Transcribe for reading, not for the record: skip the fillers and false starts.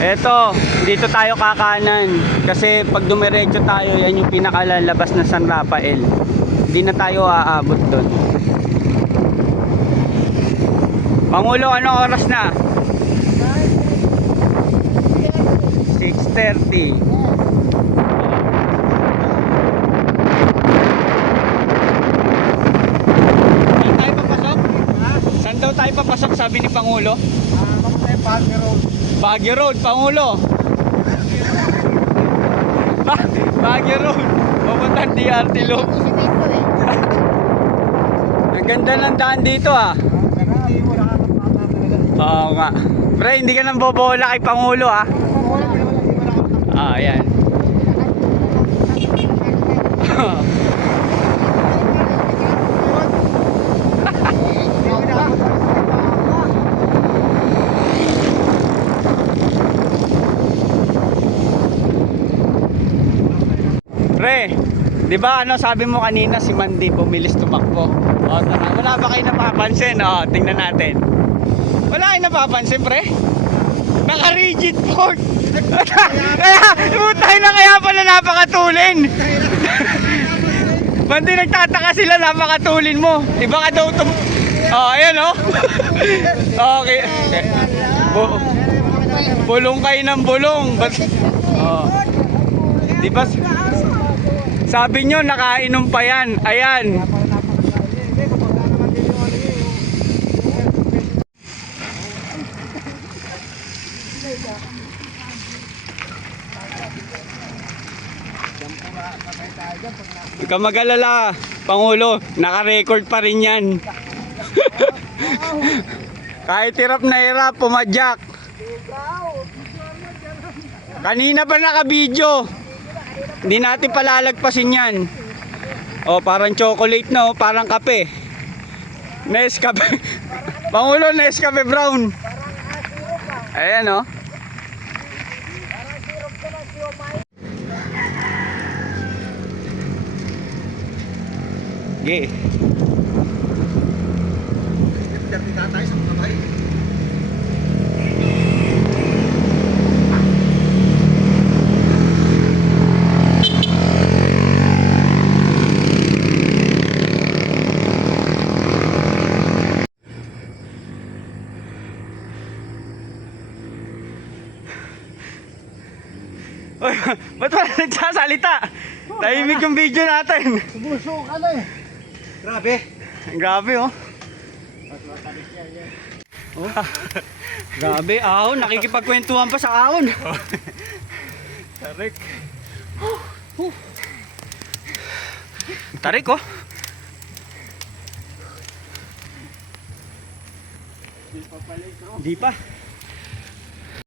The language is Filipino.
Eto, dito tayo kakanan. Kasi pag dumiretso tayo, yan yung pinakalalabas na San Rafael. Hindi na tayo aabot doon. Pangulo, anong oras na? 6:30. Saan tayo papasok? Saan daw tayo papasok, sabi ni Pangulo? Baguio Road. Baguio Road, Pangulo. Baguio Road. Papuntang DRT Loop. Ang ganda ng daan dito ah. Oo nga. Pre, hindi ka nang bobola kay Pangulo ah. Ayan. Pre, di ba ano sabi mo kanina si Mandy bumilis tumakbo? O tara, wala ba kayo napapansin? O, tingnan natin. Wala kayo napapansin, pre? Naka-rigid board. Kaya, na kaya pala napakatulin. Mandy, nagtataka sila napakatulin mo. Iba ka daw ayan o. Okay. Bulong kayo ng bulong. Di ba? Sabi nyo, nakainom pa yan. Ayan. Huwag ka mag-alala, Pangulo. Naka-record pa rin yan. Kahit hirap na hirap, pumadyak. Kanina pa naka-video. Hindi natin palalagpasin yan. O, parang chocolate na o, parang kape. Nescafe. Pangulo, Nescafe brown. Ayan o. Okay. Tatay sa mga bahay. Oy, ba't wala nagsasalita? Tahimik yung video natin. Sumuso ka na eh. Grabe. Grabe oh. Oh. Grabe, ahon. Nakikipagkwentuhan pa sa ahon. Tarik. Tarik oh. Di pa.